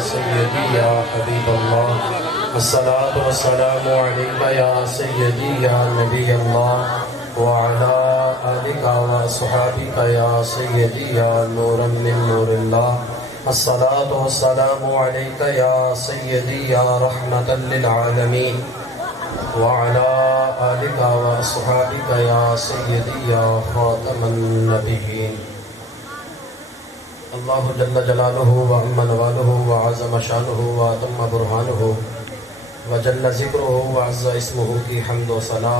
سیدی یا حبیب اللہ، الصلاۃ والسلام علیک یا سیدی یا نبی اللہ، وعلی آلک واصحابک یا سیدی یا نورا من نور اللہ، الصلاۃ والسلام علیک یا سیدی یا رحمتا للعالمین، وعلی آلک واصحابک یا سیدی یا خاتم النبیین۔ اللہ جل جلالہ وعم نوالہ وعظم شانہ واتم برہانہ وجل ذکرہ وعز اسمہ کی حمد و ثنا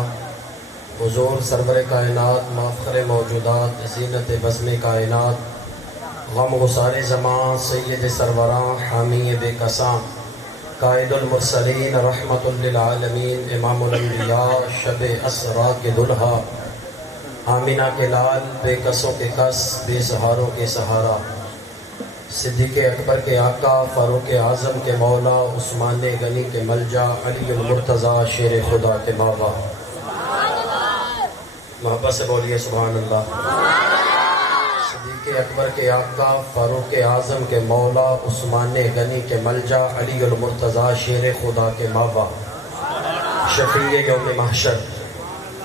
حضور سرور کائنات، مفخر موجودات، زینت بزم کائنات، غم گسار زمان، سید سروراں، حامی بے کساں، قائد المرسلین، رحمت للعالمین، امام الانبیاء، شب اسرا کے دلہا، آمینہ کے لال، بے کسوں کے کس، بے سہاروں کے سہارا، صدیق اکبر کے آقا، فاروق اعظم کے مولا، عثمان غنی کے ملجا، علی المرتضیٰ شیر خدا کے بابا۔ محبت سے بولیے سبحان اللہ۔ صدیق اکبر کے آقا، فاروق اعظم کے مولا، عثمان غنی کے ملجا، علی المرتضیٰ شیر خدا کے بابا، شفیع یوم محشر،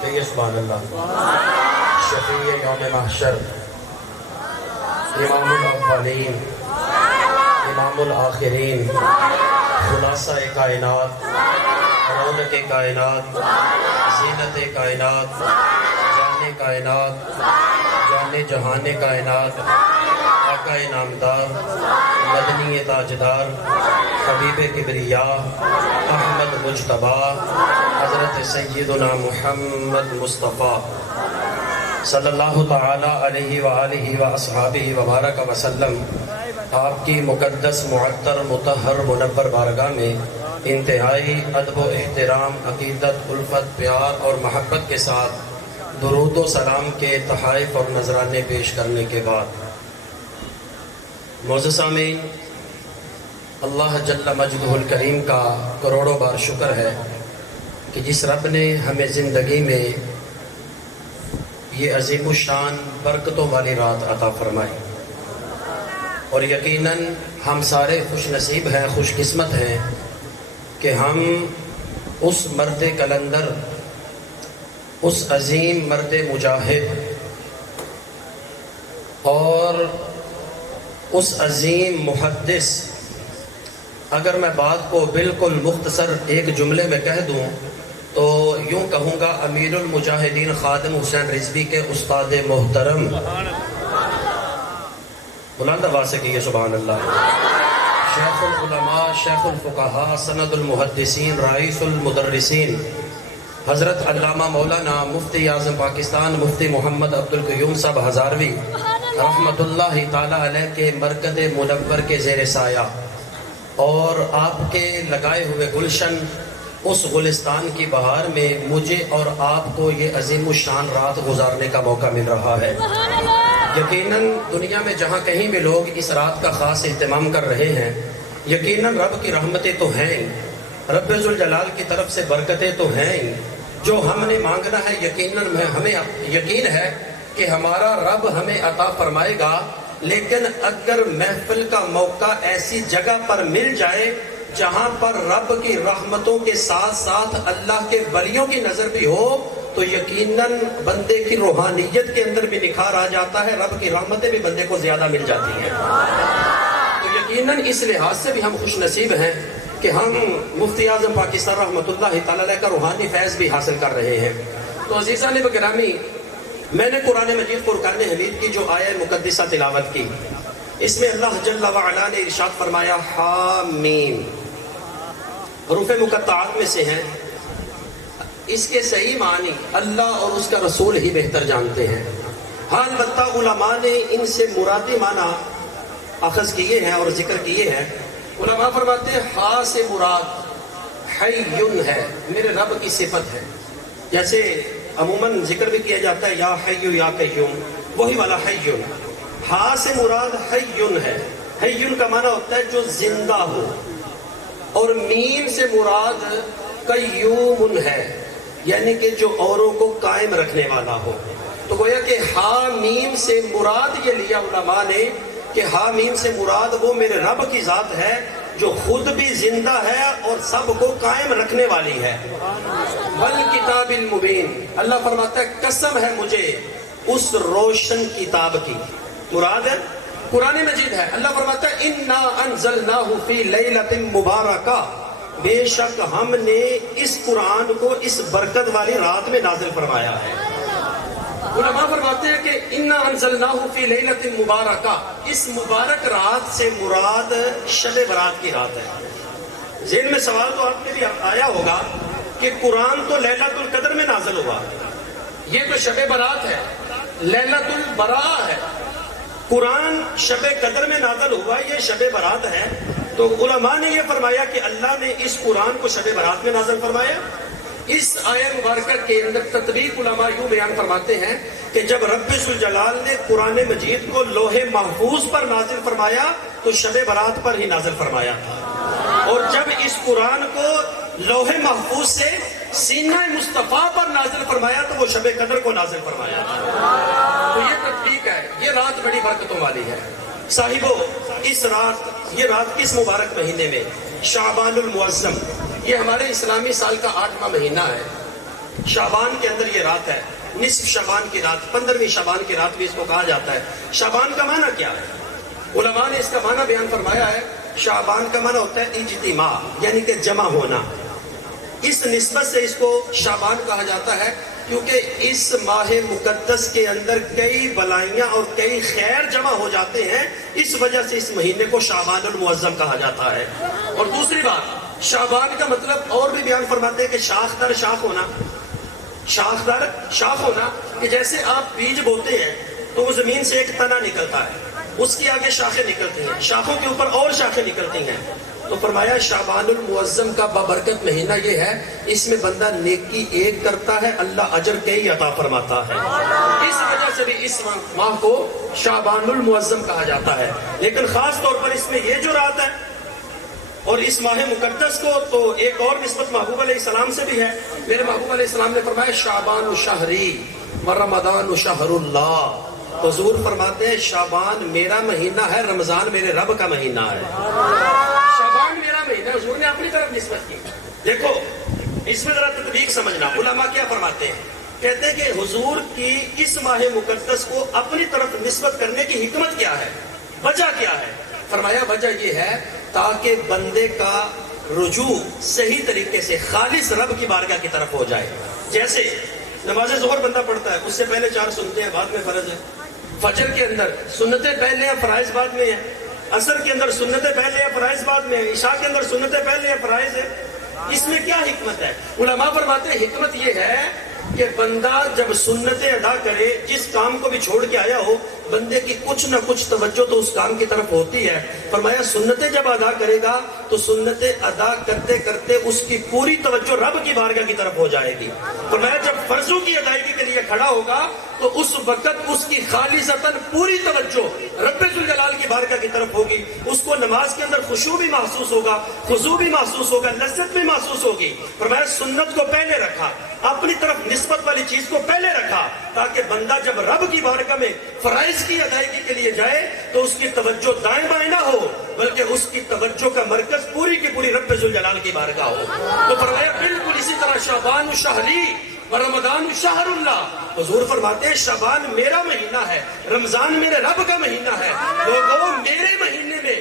کہیے سبحان اللہ، شفیع یوم محشر، امام الاولین، امام الآخرین، خلاصہ کائنات، رونق کائنات، زینت کائنات، جان کائنات، جان جہان کائنات، آقا نامدار، مدنی تاجدار، حبیب کبریا، احمد مجتبی، حضرت سیدنا محمد مصطفیٰ صلی اللہ تعالی علیہ وآلہ واصحابہ وبارک وسلم، آپ کی مقدس معطر مطہر منور بارگاہ میں انتہائی ادب و احترام، عقیدت، الفت، پیار اور محبت کے ساتھ درود و سلام کے تحائف اور نذرانے پیش کرنے کے بعد، معزز سامعین، اللہ جل مجدہ الکریم کا کروڑوں بار شکر ہے کہ جس رب نے ہمیں زندگی میں یہ عظیم الشان برکتوں والی رات عطا فرمائی، اور یقیناً ہم سارے خوش نصیب ہیں، خوش قسمت ہیں کہ ہم اس مرد کلندر، اس عظیم مرد مجاہد اور اس عظیم محدث، اگر میں بات کو بالکل مختصر ایک جملے میں کہہ دوں تو یوں کہوں گا، امیر المجاہدین خادم حسین رضوی کے استاد محترم، بلند آواز سے کہیے سبحان اللہ، شیخ العلماء، شیخ الفقہاء، سند المحدثین، رئیس المدرسین، حضرت علامہ مولانا مفتی اعظم پاکستان مفتی محمد عبدالقیوم صاحب ہزاروی رحمت اللہ تعالی علیہ کے مرکز منور کے زیر سایہ اور آپ کے لگائے ہوئے گلشن، اس گلستان کی بہار میں مجھے اور آپ کو یہ عظیم الشان رات گزارنے کا موقع مل رہا ہے۔ یقیناً دنیا میں جہاں کہیں بھی لوگ اس رات کا خاص اہتمام کر رہے ہیں، یقیناً رب کی رحمتیں تو ہیں، رب ذوالجلال کی طرف سے برکتیں تو ہیں، جو ہم نے مانگنا ہے یقیناً ہمیں یقین ہے کہ ہمارا رب ہمیں عطا فرمائے گا، لیکن اگر محفل کا موقع ایسی جگہ پر مل جائے جہاں پر رب کی رحمتوں کے ساتھ ساتھ اللہ کے ولیوں کی نظر بھی ہو تو یقیناً بندے کی روحانیت کے اندر بھی نکھار آ جاتا ہے، رب کی رحمتیں بھی بندے کو زیادہ مل جاتی ہیں۔ تو یقیناً اس لحاظ سے بھی ہم خوش نصیب ہیں کہ ہم مفتی اعظم پاکستان رحمت اللہ تعالی علیہ کا روحانی فیض بھی حاصل کر رہے ہیں۔ تو عزیزان گرامی، میں نے قرآن مجید فرقان حمید کی جو آیہ مقدسہ تلاوت کی، اس میں اللہ جل وعلا نے ارشاد فرمایا حامیم، حروف مقطعات میں سے ہیں، اس کے صحیح معنی اللہ اور اس کا رسول ہی بہتر جانتے ہیں۔ ہاں البتہ علماء نے ان سے مرادی معنی اخذ کیے ہیں اور ذکر کیے ہیں۔ علماء فرماتے ہیں ہا سے مراد حیٌ ہے، میرے رب کی صفت ہے، جیسے عموماً ذکر بھی کیا جاتا ہے یا حیُّ یا قیوم، وہی والا حیٌ۔ ہا سے مراد حیٌ ہے، حیٌ کا معنی ہوتا ہے جو زندہ ہو، اور میم سے مراد قیوم ہے، یعنی کہ جو اوروں کو قائم رکھنے والا ہو۔ تو گویا کہ ہا میم سے مراد یہ لیا علماء نے کہ حامیم سے مراد وہ میرے رب کی ذات ہے جو خود بھی زندہ ہے اور سب کو قائم رکھنے والی ہے. والکتاب المبین، اللہ فرماتا ہے قسم ہے مجھے اس روشن کتاب کی. مراد ہے قرآن مجید ہے. اللہ فرماتا ہے انا انزلناہ فی لیلۃ مبارکہ، بے شک ہم نے اس قرآن کو اس برکت والی رات میں نازل فرمایا ہے. علماء فرماتے ہیں کہ انا انزلناہ فی لیلۃ مبارکہ، اس مبارک رات سے مراد شب برات کی رات ہے. ذہن میں سوال تو آپ کے بھی آیا ہوگا کہ قرآن تو لیلۃ القدر میں نازل ہوا، یہ تو شب برات ہے، لیلۃ البراء ہے. قرآن شب قدر میں نازل ہوا، یہ شب برات ہے. تو علماء نے یہ فرمایا کہ اللہ نے اس قرآن کو شب برات میں نازل فرمایا. اس آیت مبارکہ کے اندر تطبیق علماء یوں بیان فرماتے ہیں کہ جب رب ذوالجلال نے قرآن مجید کو لوح محفوظ پر نازل فرمایا تو شب برات پر ہی نازل فرمایا تھا، اور جب اس قرآن کو لوح محفوظ سے سینہ مصطفیٰ پر نازل فرمایا تو وہ شب قدر کو نازل فرمایا تھا. تو یہ تطبیق ہے. یہ رات بڑی برکتوں والی ہے. صاحبو، اس رات، یہ رات کس مبارک مہینے میں؟ شعبان المعظم، یہ ہمارے اسلامی سال کا 8واں مہینہ ہے. شعبان کے اندر یہ رات ہے، نصف شعبان کی رات، 15ویں شعبان کی رات بھی اس کو کہا جاتا ہے. شعبان کا معنی کیا ہے؟ علماء نے اس کا معنی بیان فرمایا ہے. شعبان کا معنی ہوتا ہے اجتماع، یعنی کہ جمع ہونا. اس نسبت سے اس کو شعبان کہا جاتا ہے کیونکہ اس ماہ مقدس کے اندر کئی بلائیاں اور کئی خیر جمع ہو جاتے ہیں. اس وجہ سے اس مہینے کو شعبان المعظم کہا جاتا ہے. اور دوسری بات، شعبان کا مطلب اور بھی بیان فرماتے ہیں کہ شاخ در شاخ ہونا. شاخ در شاخ ہونا کہ جیسے آپ بیج بوتے ہیں تو وہ زمین سے ایک تنا نکلتا ہے، اس کی آگے شاخیں نکلتی ہیں، شاخوں کے اوپر اور شاخیں نکلتی ہیں. تو فرمایا شعبان المعظم کا بابرکت مہینہ یہ ہے، اس میں بندہ نیکی ایک کرتا ہے، اللہ اجر کئی عطا فرماتا ہے. اس وجہ سے بھی اس ماہ کو شعبان المعظم کہا جاتا ہے. لیکن خاص طور پر اس میں یہ جو رات ہے اور اس ماہ مقدس کو تو ایک اور نسبت محبوب علیہ السلام سے بھی ہے. میرے محبوب علیہ السلام نے فرمایا شعبان شہری و رمضان شہر اللہ. حضور فرماتے ہیں شعبان میرا مہینہ ہے، رمضان میرے رب کا مہینہ ہے. شعبان میرا مہینہ، حضور نے اپنی طرف نسبت کی. دیکھو اس میں ذرا تطبیق سمجھنا. علماء کیا فرماتے ہیں؟ کہتے ہیں کہ حضور کی اس ماہ مقدس کو اپنی طرف نسبت کرنے کی حکمت کیا ہے، وجہ کیا ہے؟ فرمایا وجہ یہ ہے تاکہ بندے کا رجوع صحیح طریقے سے خالص رب کی بارگاہ کی طرف ہو جائے. جیسے نماز ظہر بندہ پڑھتا ہے، اس سے پہلے 4 سنتیں ہیں، بعد میں فرض ہے. فجر کے اندر سنتیں پہلے ہیں، فرائض بعد میں ہیں. عصر کے اندر سنتیں پہلے ہیں، فرائض بعد میں ہیں. عشاء کے اندر سنتیں پہلے ہیں، فرائض ہے. اس میں کیا حکمت ہے؟ علماء فرماتے ہیں حکمت یہ ہے کہ بندہ جب سنتیں ادا کرے، جس کام کو بھی چھوڑ کے آیا ہو، بندے کی کچھ نہ کچھ توجہ تو اس کام کی طرف ہوتی ہے. فرمایا سنتیں جب ادا کرے گا تو سنتیں ادا کرتے کرتے اس کی پوری توجہ رب کی بارگاہ کی طرف ہو جائے گی. فرمایا جب فرضوں کی ادائیگی کے لیے کھڑا ہوگا تو اس وقت اس کی خالصتاً پوری توجہ رب ذوالجلال کی بارگاہ کی طرف ہوگی. اس کو نماز کے اندر خشوع بھی محسوس ہوگا، خضوع بھی محسوس ہوگا، لذت بھی محسوس ہوگی. فرمایا سنت کو پہلے رکھا، اپنی طرف نسبت والی چیز کو پہلے رکھا، تاکہ بندہ جب رب کی بارگاہ میں فرائض کی ادائیگی کے لیے جائے تو اس کی توجہ دائیں بائیں نہ ہو، بلکہ اس کی توجہ کا مرکز پوری کی پوری رب ذوالجلال کی بارگاہ ہو. تو فرمایا بالکل اسی طرح شعبان شہری و رمضان شہر اللہ. حضور فرماتے ہیں شعبان میرا مہینہ ہے، رمضان میرے رب کا مہینہ ہے. لوگوں میرے مہینے میں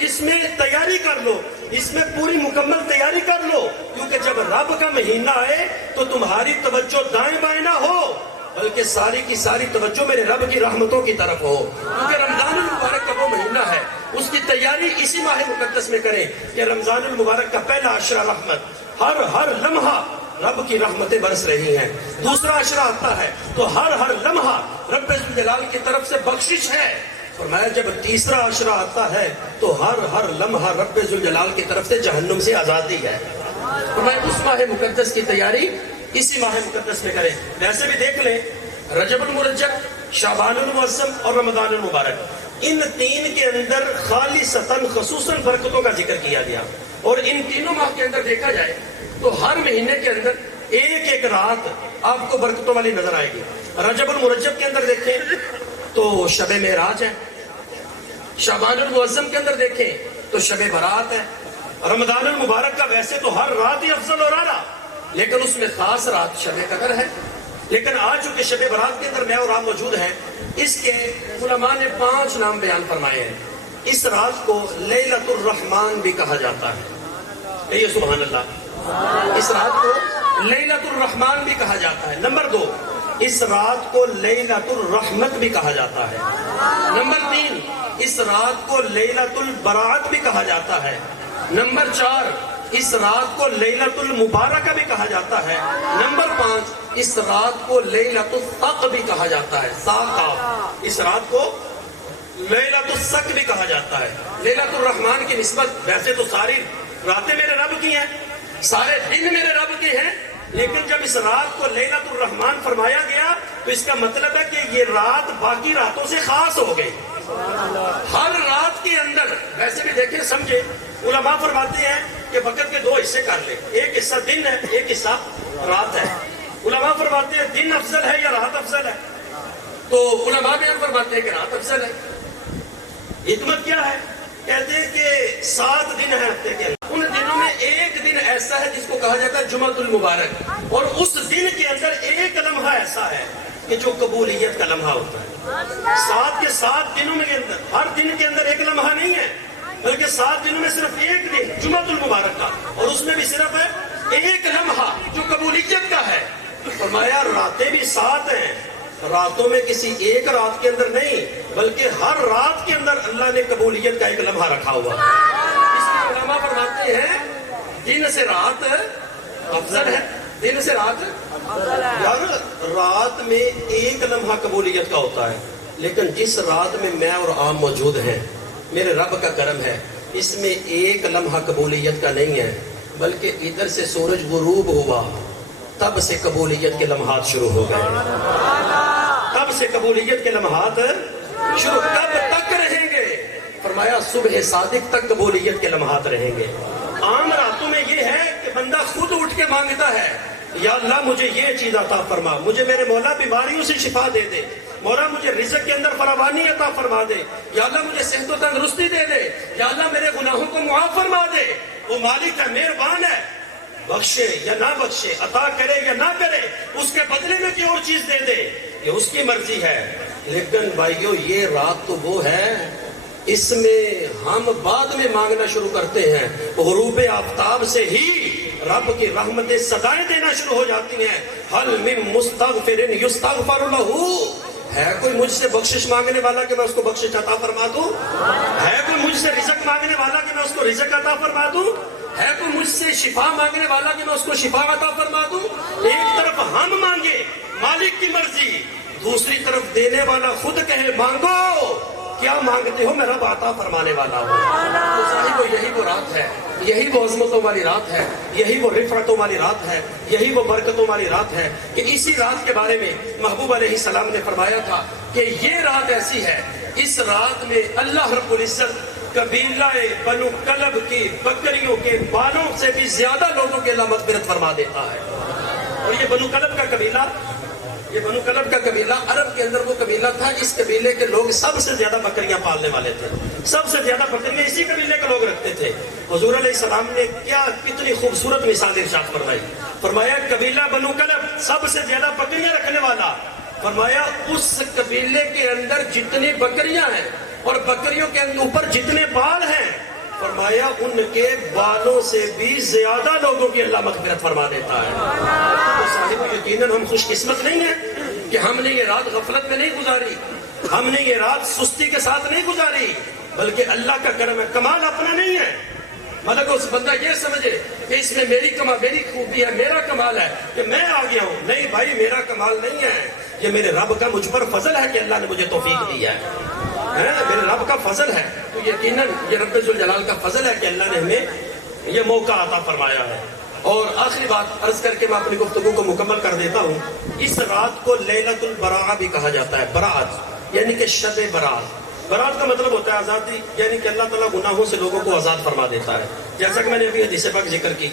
اس میں تیاری کر لو، اس میں پوری مکمل تیاری کر لو، کیونکہ جب رب کا مہینہ آئے تو تمہاری توجہ دائیں بائیں نہ ہو، بلکہ ساری کی ساری توجہ میرے رب کی رحمتوں کی طرف ہو. کیونکہ رمضان المبارک کا وہ مہینہ ہے، اس کی تیاری اسی ماہ مقدس میں کریں کہ رمضان المبارک کا پہلا عشرہ رحمت، ہر لمحہ رب کی رحمتیں برس رہی ہیں. دوسرا عشرہ آتا ہے تو ہر لمحہ رب ذوالجلال کی طرف سے بخشش ہے. فرمایا جب تیسرا عشرہ آتا ہے تو ہر لمحہ رب ذوالجلال کی طرف سے جہنم سے آزادی ہے. فرمایا اس ماہ مقدس کی تیاری اسی ماہ مقدس میں کریں. ویسے بھی دیکھ لیں رجب المرجب، شعبان المعظم اور رمضان المبارک، ان 3 کے اندر خالصتاً خصوصاً برکتوں کا ذکر کیا گیا. اور ان تینوں ماہ کے اندر دیکھا جائے تو ہر مہینے کے اندر ایک رات آپ کو برکتوں والی نظر آئے گی. رجب المرجب کے اندر دیکھیں تو شب معراج ہے، شعبان المعظم کے اندر دیکھیں تو شب برات ہے. رمضان المبارک کا ویسے تو ہر رات ہی افضل اور اعلیٰ، لیکن اس میں خاص رات شب قدر ہے. لیکن آج چونکہ شب برات کے اندر میں اور آپ موجود ہیں، اس کے علماء نے 5 نام بیان فرمائے ہیں. اس رات کو لیلۃ الرحمن بھی کہا جاتا ہے. یہ سبحان اللہ، اس رات کو لیلۃ الرحمن بھی کہا جاتا ہے. نمبر 2، اس رات کو لیلۃ الرحمت بھی کہا جاتا ہے. نمبر 3، اس رات کو لیلۃ البراءت بھی کہا جاتا ہے. نمبر 4، اس رات کو لیلۃ المبارکہ بھی کہا جاتا ہے. نمبر 5، اس رات کو لیلۃ السق بھی کہا جاتا ہے. اس رات کو لیلۃ السق بھی کہا جاتا ہے. لیلۃ الرحمن کی نسبت ویسے تو ساری راتیں میرے رب کی ہیں، سارے دن میرے رب کے ہیں، لیکن جب اس رات کو لیلۃ الرحمن فرمایا گیا تو اس کا مطلب ہے کہ یہ رات باقی راتوں سے خاص ہو گئی. ہر رات کے اندر ویسے بھی دیکھیں سمجھے، علماء فرماتے ہیں کہ وقت کے 2 حصے کر لیں، ایک حصہ دن ہے، ایک حصہ رات ہے. علماء فرماتے ہیں دن افضل ہے یا رات افضل ہے؟ تو علماء بیان فرماتے ہیں کہ رات افضل ہے. حکمت کیا ہے؟ کہتے ہیں کہ 7 دن ہیں ہفتے کے اندر، ان دنوں میں ایک دن ایسا ہے جس کو کہا جاتا ہے جمعۃ المبارک، اور اس دن کے اندر ایک لمحہ ایسا ہے کہ جو قبولیت کا لمحہ ہوتا ہے. 7 کے 7 دنوں میں کے اندر ہر دن کے اندر ایک لمحہ نہیں ہے، بلکہ 7 دنوں میں صرف ایک دن جمعۃ المبارک کا، اور اس میں بھی صرف ہے ایک لمحہ جو قبولیت کا ہے. فرمایا راتیں بھی 7 ہیں، راتوں میں کسی ایک رات کے اندر نہیں، بلکہ ہر رات کے اندر اللہ نے قبولیت کا ایک لمحہ رکھا ہوا. اس لیے علماء فرماتے ہیں دن سے رات افضل ہے. دن سے رات یار، رات میں ایک لمحہ قبولیت کا ہوتا ہے، لیکن جس رات میں میں اور آپ موجود ہیں، میرے رب کا کرم ہے، اس میں ایک لمحہ قبولیت کا نہیں ہے، بلکہ ادھر سے سورج غروب ہوا تب سے قبولیت کے لمحات شروع ہو گئے. تب سے قبولیت کے لمحات شروع. کب تک رہیں گے؟ فرمایا صبح صادق تک قبولیت کے لمحات رہیں گے. عام راتوں میں یہ ہے کہ بندہ خود اٹھ کے مانگتا ہے، یا اللہ مجھے یہ چیز عطا فرما، مجھے میرے مولا بیماریوں سے شفا دے دے، مولا مجھے رزق کے اندر فراوانی عطا فرما دے، یا اللہ مجھے صحت و تندرستی دے دے، یا اللہ میرے گناہوں کو معاف فرما دے. وہ مالک ہے، مہربان ہے، بخشے یا نہ بخشے، عطا کرے یا نہ کرے، اس کے بدلے میں کوئی اور چیز دے دے، یہ اس کی مرضی ہے. لیکن بھائیو یہ رات تو وہ ہے، اس میں ہم بعد میں مانگنا شروع کرتے ہیں. غروب آفتاب سے ہی رب کی رحمتیں صدائیں دینا شروع ہو جاتی ہیں. حل من مستغفر یستغفر لہ، ہے کوئی مجھ سے بخشش مانگنے والا کہ میں اس کو بخشش عطا فرما دوں؟ ہے کوئی مجھ سے رزق مانگنے والا کہ میں اس کو رزق عطا فرما دوں؟ ہے کوئی مجھ سے شفا مانگنے والا کہ میں اس کو شفا عطا فرما دوں؟ ایک طرف ہم مانگے مالک کی مرضی، دوسری طرف دینے والا خود کہے مانگو، کیا مانگتے ہو میں رب عطا فرمانے والا ہوں. تو صاحبو یہی وہ رات ہے، یہی وہ عظمتوں والی رات ہے، یہی وہ رفعتوں والی رات ہے، یہی وہ برکتوں والی رات ہے کہ اسی رات کے بارے میں محبوب علیہ السلام نے فرمایا تھا کہ یہ رات ایسی ہے، اس رات میں اللہ رب العزت قبیلہ بنو کلب کی بکریوں کے بالوں سے بھی زیادہ لوگوں کے اللہ مغفرت فرما دیتا ہے. اور یہ بنو کلب کا قبیلہ، یہ بنو کلب کا قبیلہ عرب کے اندر وہ قبیلہ تھا جس قبیلے کے لوگ سب سے زیادہ بکریاں پالنے والے تھے. سب سے زیادہ بکریاں اسی قبیلے کے لوگ رکھتے تھے. حضور علیہ السلام نے کتنی خوبصورت مثال ارشاد فرمائی. فرمایا قبیلہ بنو کلب سب سے زیادہ بکریاں رکھنے والا. فرمایا اس قبیلے کے اندر جتنی بکریاں ہیں اور بکریوں کے اوپر جتنے بال ہیں، فرمایا ان کے بالوں سے بھی زیادہ لوگوں کی اللہ مغفرت فرما دیتا ہے. تو صاحب یقیناً ہم خوش قسمت نہیں ہیں کہ ہم نے یہ رات غفلت میں نہیں گزاری، ہم نے یہ رات سستی کے ساتھ نہیں گزاری، بلکہ اللہ کا کرم ہے. کمال اپنا نہیں ہے، مطلب اس بندہ یہ سمجھے کہ اس میں میری خوبی ہے، میرا کمال ہے کہ میں آ گیا ہوں. نہیں بھائی، میرا کمال نہیں ہے، یہ میرے رب کا مجھ پر فضل ہے کہ اللہ نے مجھے توفیق دی ہے، میرے رب کا فضل ہے. تو یقیناً یہ رب ذوالجلال کا فضل ہے کہ اللہ نے ہمیں یہ موقع عطا فرمایا ہے. اور آخری بات عرض کر کے میں اپنی گفتگو کو مکمل کر دیتا ہوں. اس رات کو لیلۃ البراء بھی کہا جاتا ہے. برات یعنی کہ شب برات. برات کا مطلب ہوتا ہے آزادی، یعنی کہ اللہ تعالیٰ گناہوں سے لوگوں کو آزاد فرما دیتا ہے. جیسا کہ میں نے ابھی حدیث پاک ذکر کی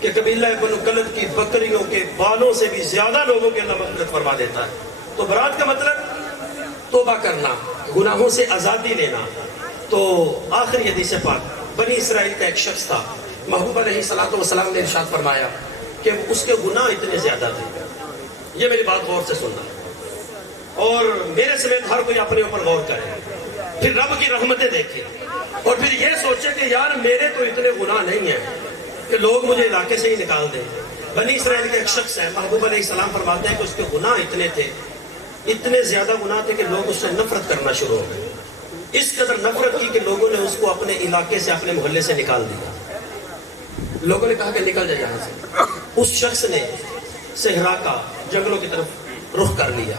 کہ قبیلہ بنو کلب کی بکریوں کے بالوں سے بھی زیادہ لوگوں کی اللہ مغفرت فرما دیتا ہے. تو برات کا مطلب توبہ کرنا، گناہوں سے آزادی لینا. تو آخری حدیث پاک، بنی اسرائیل کا ایک شخص تھا، محبوب علیہ السلام نے ارشاد فرمایا کہ اس کے گناہ اتنے زیادہ تھے. یہ میری بات غور سے سننا اور میرے سمیت ہر کوئی اپنے اوپر غور کرے، پھر رب کی رحمتیں دیکھے اور پھر یہ سوچے کہ یار میرے تو اتنے گناہ نہیں ہیں کہ لوگ مجھے علاقے سے ہی نکال دیں. بنی اسرائیل کا ایک شخص ہے، محبوب علیہ السلام فرماتے ہیں کہ اس کے گناہ اتنے تھے، اتنے زیادہ گناہ تھے کہ لوگ اس سے نفرت کرنا شروع ہو گئے. اس قدر نفرت کی کہ لوگوں نے اس کو اپنے علاقے سے، اپنے محلے سے نکال دیا. لوگوں نے کہا کہ نکل جائے یہاں سے. اس شخص نے صحرا کا، جنگلوں کی طرف رخ کر لیا.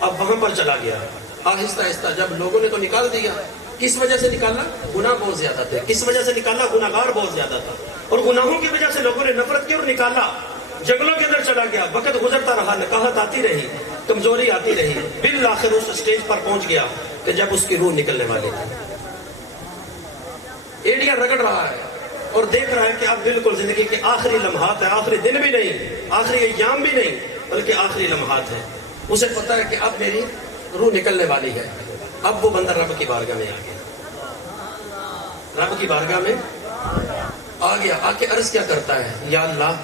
اب وہاں پر چلا گیا آہستہ آہستہ. جب لوگوں نے تو نکال دیا، کس وجہ سے نکالا؟ گناہ بہت زیادہ تھے. کس وجہ سے نکالا؟ گناہگار بہت زیادہ تھا اور گناہوں کی وجہ سے لوگوں نے نفرت کی اور نکالا. جنگلوں کے اندر چلا گیا، وقت گزرتا رہا، نکاہت آتی رہی، کمزوری آتی رہی. بالآخر اس اسٹیج پر پہنچ گیا کہ جب اس کی روح نکلنے والی تھی. ایڑیاں رگڑ رہا ہے اور دیکھ رہا ہے کہ اب بالکل زندگی کے آخری لمحات ہے، آخری دن بھی نہیں، آخری ایام بھی نہیں، بلکہ آخری لمحات ہے. اسے پتہ ہے کہ اب میری روح نکلنے والی ہے. اب وہ بندہ رب کی بارگاہ میں آ گیا. رب کی بارگاہ میں آ گیا، آ کے عرض کیا کرتا ہے؟ یا اللہ،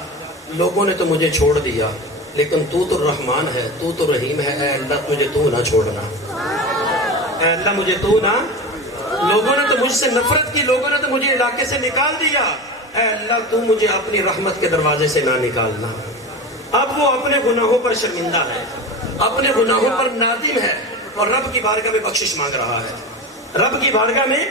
لوگوں نے تو مجھے چھوڑ دیا، لیکن تو رحمان ہے، تو رحیم ہے. اے اللہ مجھے تو نہ چھوڑنا، اے اللہ مجھے تو نہ. لوگوں نے تو مجھ سے نفرت کی، لوگوں نے تو مجھے علاقے سے نکال دیا. اے اللہ تو مجھے اپنی رحمت کے دروازے سے نہ نکالنا. اب وہ اپنے گناہوں پر شرمندہ ہے، اپنے گناہوں پر نادم ہے اور رب کی بارگاہ میں بخشش مانگ رہا ہے. رب کی بارگاہ میں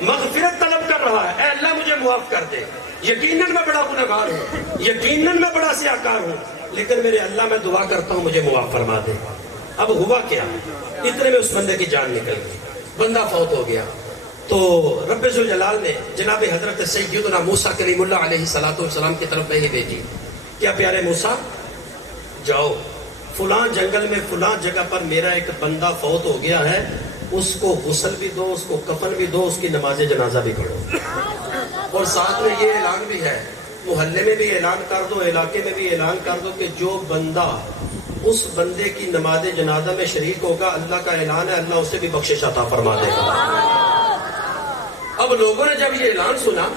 مغفرت طلب کر رہا ہے. اے اللہ مجھے معاف کر دے، یقیناً میں بڑا گناہگار ہوں، یقیناً میں بڑا سیاہکار ہوں، لیکن میرے اللہ میں دعا کرتا ہوں مجھے معاف فرما دے. اب ہوا کیا؟ اتنے میں اس بندے کی جان نکل گئی، بندہ فوت ہو گیا. تو رب ذوالجلال نے جناب حضرت سیدنا موسیٰ کلیم اللہ علیہ السلام کی طرف نہیں بھیجی. کیا پیارے موسیٰ، جاؤ فلاں جنگل میں فلاں جگہ پر میرا ایک بندہ فوت ہو گیا ہے، اس کو غسل بھی دو، اس کو کفن بھی دو، اس کی نماز جنازہ بھی پڑھو. اور ساتھ میں یہ اعلان بھی ہے، محلے میں بھی اعلان کر دو، علاقے میں بھی اعلان کر دو کہ جو بندہ اس بندے کی نماز جنازہ میں شریک ہوگا، اللہ کا اعلان ہے اللہ اسے بھی بخشش عطا فرما دے گا. اب لوگوں نے جب یہ اعلان سنا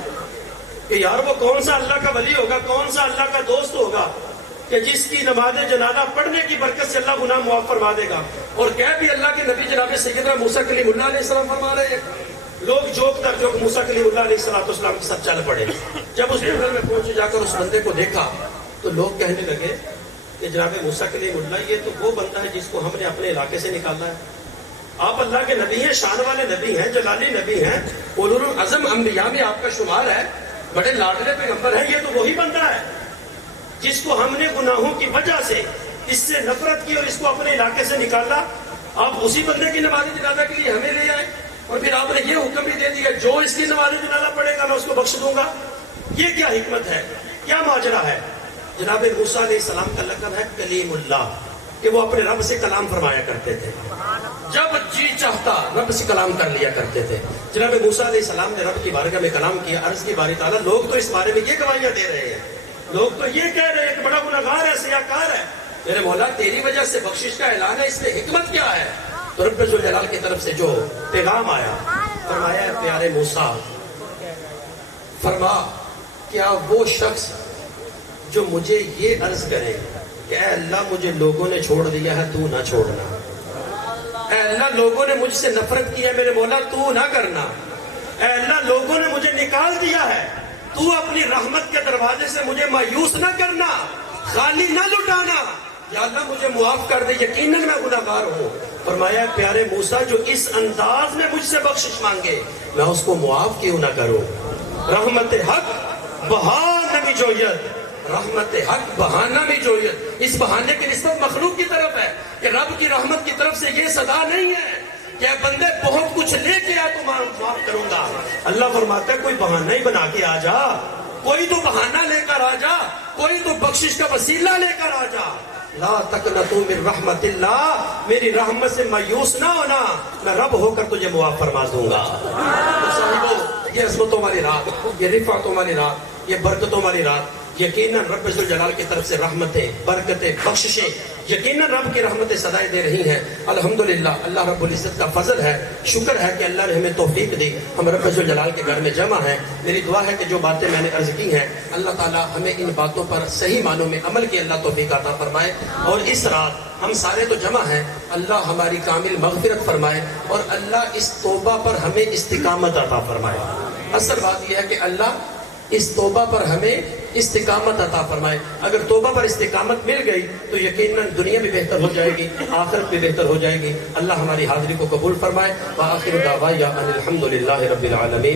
کہ یار وہ کون سا اللہ کا ولی ہوگا، کون سا اللہ کا دوست ہوگا کہ جس کی نماز جنازہ پڑھنے کی برکت سے اللہ گناہ معاف فرما دے گا، اور کہہ بھی اللہ کے نبی جناب سیدنا موسیٰ کلیم اللہ علیہ السلام فرما رہے ہیں. لوگ جوک در جوک موسیٰ کلیم اللہ علیہ السلام کے ساتھ چل پڑے. جب اس جنگل میں پہنچے، جا کر اس بندے کو دیکھا تو لوگ کہنے لگے کہ جناب موسیٰ کلیم اللہ یہ تو وہ بندہ ہے جس کو ہم نے اپنے علاقے سے نکالا ہے. آپ اللہ کے نبی ہیں، شان والے نبی ہیں، جلالی نبی ہیں، اولو العزم انبیاء میں آپ کا شمار ہے، بڑے لاڈلے پیغمبر ہیں، یہ تو وہی بندہ ہے جس کو ہم نے گناہوں کی وجہ سے اس سے نفرت کی اور اس کو اپنے علاقے سے نکالا. آپ اسی بندے کی نماز جنازہ کے لیے ہمیں لے آئے اور پھر آپ نے یہ حکم بھی دے دیا جو اس کی نماز جنازہ پڑھے گا میں اس کو بخش دوں گا. یہ کیا حکمت ہے، کیا ماجرا ہے؟ جناب موسیٰ علیہ السلام کا لقب ہے کلیم اللہ، کہ وہ اپنے رب سے کلام فرمایا کرتے تھے، جب جی چاہتا رب سے کلام کر لیا کرتے تھے. جناب موسیٰ علیہ السلام نے رب کی بارگاہ میں کلام کیا، عرض کی باری تعالیٰ لوگ تو اس بارے میں یہ گواہیاں دے رہے ہیں، لوگ تو یہ کہہ رہے ہیں کہ بڑا گناہگار ہے، سیاہکار ہے، میرے مولا تیری وجہ سے بخشش کا اعلان ہے، اس میں حکمت کیا ہے؟ تو رب ذوالجلال کی طرف سے جو پیغام آیا، فرمایا ہے پیارے موسیٰ، فرما کیا وہ شخص جو مجھے یہ عرض کرے کہ اے اللہ مجھے لوگوں نے چھوڑ دیا ہے تو نہ چھوڑنا، اے اللہ لوگوں نے مجھ سے نفرت کی ہے میرے مولا تو نہ کرنا، اے اللہ لوگوں نے مجھے نکال دیا ہے تو اپنی رحمت کے دروازے سے مجھے مایوس نہ کرنا، خالی نہ لٹانا، یا اللہ مجھے معاف کر دے، یقیناً میں گناہگار ہوں. فرمایا پیارے موسیٰ جو اس انداز میں مجھ سے بخشش مانگے میں اس کو معاف کیوں نہ کروں. رحمت حق بہانہ بھی جویت، رحمت حق بہانہ بھی جویت، اس بہانے کی نسبت مخلوق کی طرف ہے کہ رب کی رحمت کی طرف سے یہ صدا نہیں ہے کہ بندے بہت کچھ لے کے آ تو معاف کروں گا. اللہ فرماتا ہے کوئی بہانہ ہی بنا کے آ جا، کوئی تو بہانہ لے کر آ جا، کوئی تو بخشش کا وسیلہ لے کر آ جا. لا تقنطوا من رحمت اللہ، میری رحمت سے مایوس نہ ہونا، میں رب ہو کر تجھے معاف فرما دوں گا. یہ عظمتوں والی رات، یہ رفعتوں والی رات، یہ برکتوں والی رات، یقیناً رب ذوالجلال کی طرف سے رحمتیں، برکتیں، بخششیں یقیناً رب کی رحمتیں صدائے دے رہی ہیں. الحمدللہ اللہ رب العزت کا فضل ہے، شکر ہے کہ اللہ نے ہمیں توفیق دی، ہم رب ذوالجلال کے گھر میں جمع ہیں. میری دعا ہے کہ جو باتیں میں نے عرض کی ہیں اللہ تعالیٰ ہمیں ان باتوں پر صحیح معنوں میں عمل کی اللہ توفیق عطا فرمائے. اور اس رات ہم سارے تو جمع ہیں، اللہ ہماری کامل مغفرت فرمائے اور اللہ اس توبہ پر ہمیں استقامت عطا فرمائے. اصل بات یہ ہے کہ اللہ اس توبہ پر ہمیں استقامت عطا فرمائے. اگر توبہ پر استقامت مل گئی تو یقیناً دنیا بھی بہتر ہو جائے گی، آخرت بھی بہتر ہو جائے گی. اللہ ہماری حاضری کو قبول فرمائے. وآخر دعوانا ان الحمد للہ رب العالمین.